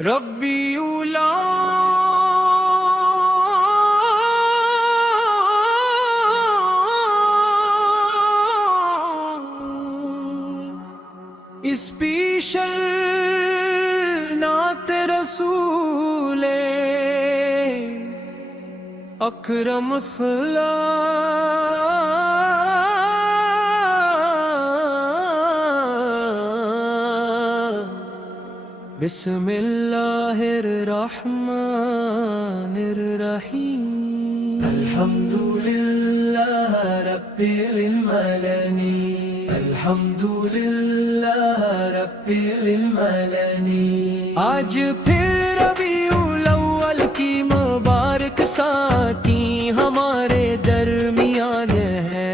ربی اولا اسپیشل نعت رسول اکرم بسم اللہ الرحمن الرحیم الحمد للہ رب العالمین الحمد للہ رب العالمین آج پھر ربیع الاول کی مبارک ساتھی ہمارے درمیان ہے،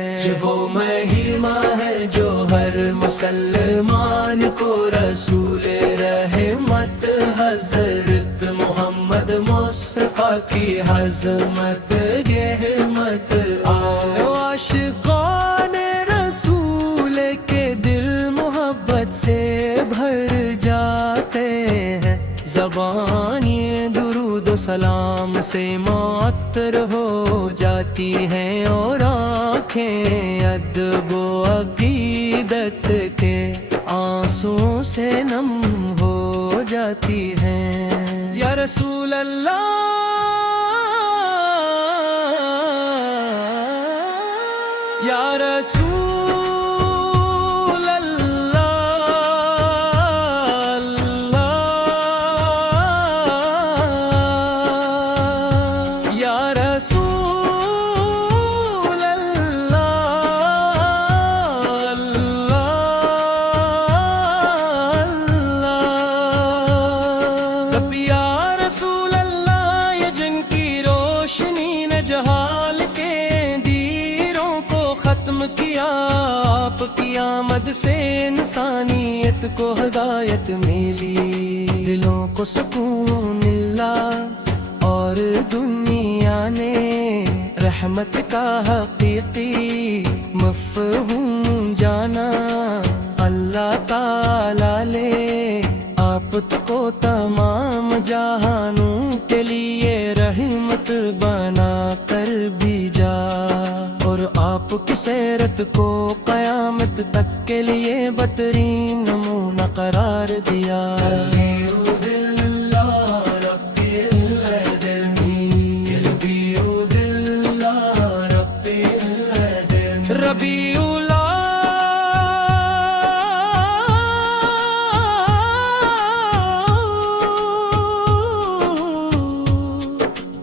وہ مہینہ ہے جو ہر مسلمان کو رسول رحمت حضرت محمد مصطفیٰ کی عظمت رحمت عاشقان رسول کے دل محبت سے بھر جاتے ہیں، زبان یہ درود و سلام سے معطر ہو جاتی ہیں اور آنکھیں ادب و عقیدت کے آنسو سے نم ہو جاتی ہیں۔ یا رسول اللہ یا رسول اللہ اللہ یا رسول اللہ اللہ رب یا رسول اللہ، یہ جن کی روشنی نے جہال کے دیروں کو ختم کیا، آپ کی آمد سے انسانیت کو ہدایت ملی، دلوں کو سکون ملا اور دنیا نے رحمت کا حقیقی مفہوم جانا۔ اللہ تعالی لے آپ کو تمام جہانوں کے لیے رحمت بنا کر بھیجا، اور آپ کی سیرت کو قیامت تک کے لیے بہترین نمونہ قرار دیا۔ ربیع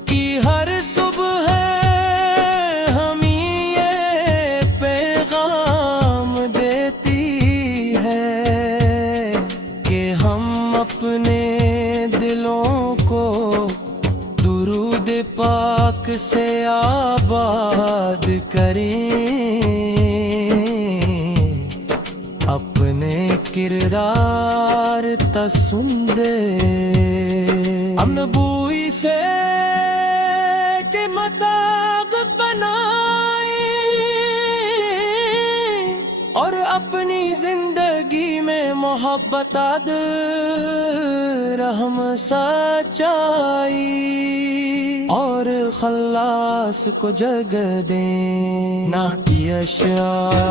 کی ہر صبح ہمیں یہ پیغام دیتی ہے کہ ہم اپنے دلوں کو درود پاک سے آباد کریں، اپنے کردار تسندے ہم نبوی سے کہ مداغ بنائیں اور اپنی زندگی میں محبت عدل رحم سچائی اور خلاص کو جگہ دیں۔ نہ کی اشعار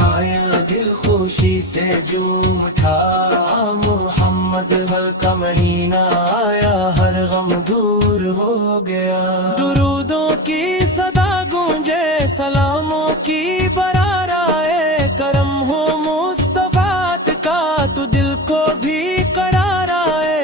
آیا دل خوشی سے جھوم اٹھا، محمد کا مہینہ آیا ہر غم دور ہو گیا، درودوں کی صدا گونجے سلاموں کی برارائے کرم ہو مصطفیٰ کا تو دل کو بھی قرار آئے،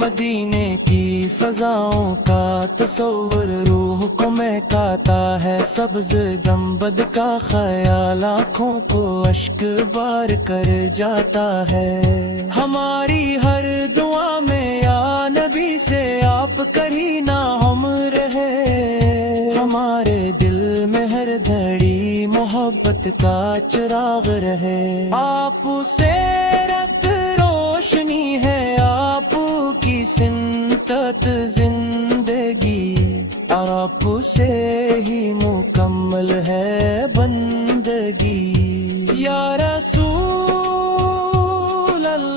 مدینے کی فضاؤں کا تصور روح کو مہکاتا ہے، سبز گنبد کا خیال آنکھوں کو اشک بار کر جاتا ہے، ہماری ہر دعا میں یا نبی سے آپ کہیں نہ ہم رہے، ہمارے دل میں ہر گھڑی محبت کا چراغ رہے، آپ سے رت روشنی ہے آپ کی سنتت زندگی، اور آپ سے ہی مکمل ہے بندگی۔ یا رسول اللہ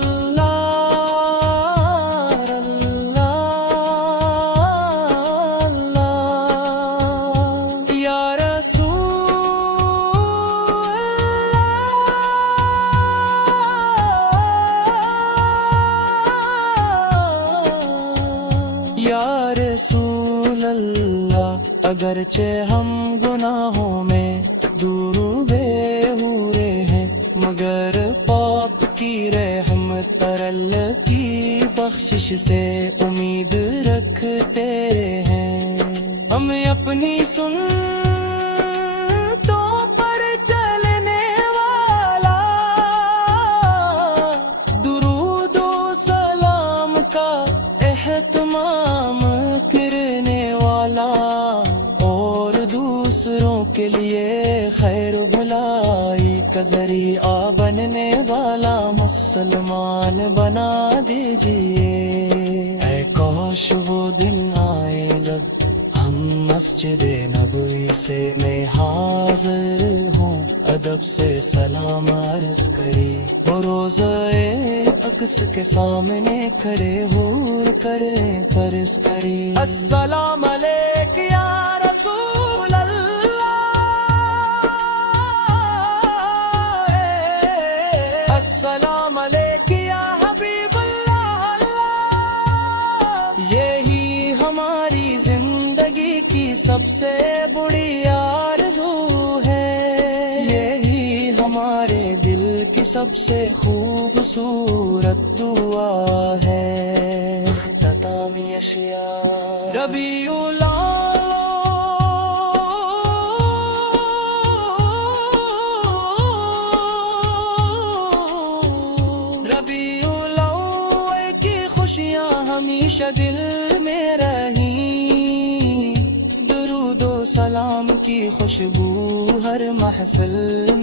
اگرچہ ہم گناہوں میں دور بے ہیں، مگر پاک کی رحمت اور اللہ کی بخشش سے امید رکھتے ہیں۔ ہم اپنی سنتوں پر چلنے والا، درود و سلام کا اہتمام کرنے والا، اور دوسروں کے لیے خیر و بھلائی کا ذریعہ بننے والا مسلمان بنا دیجئے۔ اے کاش وہ دن آئے جب ہم مسجد نبوی سے میں حاضر ہوں، ادب سے سلام عرض کری، اور روزہ اقدس کے سامنے کھڑے ہو کریں فرض کری۔ السلام علیک یا رسول اللہ، السلام علیک یا حبیب اللہ۔ یہی ہماری زندگی کی سب سے بڑی آرزو ہے، یہی ہمارے دل کی سب سے خوبصورت دعا ہے۔ اختتامی اشیاء ربیع ربیع الاول کی خوشیاں ہمیشہ دل میں رہیں، درود و سلام کی خوشبو ہر محفل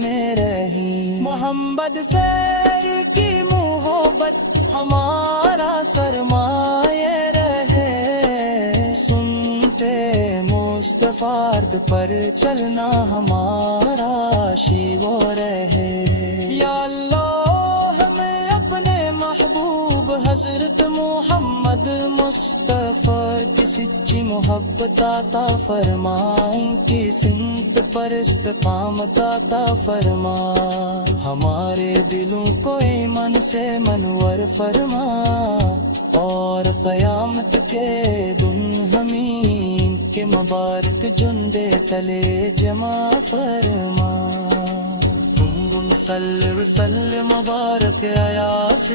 میں رہیں، محمد سیر کی محبت ہمارا سرمایہ رہے، سنتے مصطفیٰ پر چلنا ہمارا شیوہ رہے۔ یا اللہ ہمیں اپنے محبوب حضرت محمد مصطفیٰ کی سچی محبت عطا فرما، ان کی سمت پر استقامت عطا فرما، ہمارے دلوں کو ایمان سے منور فرما، اور قیامت کے دن ہمیں کے مبارک جندے تلے جمع فرما۔ صلی وسلم مبارک آیا سے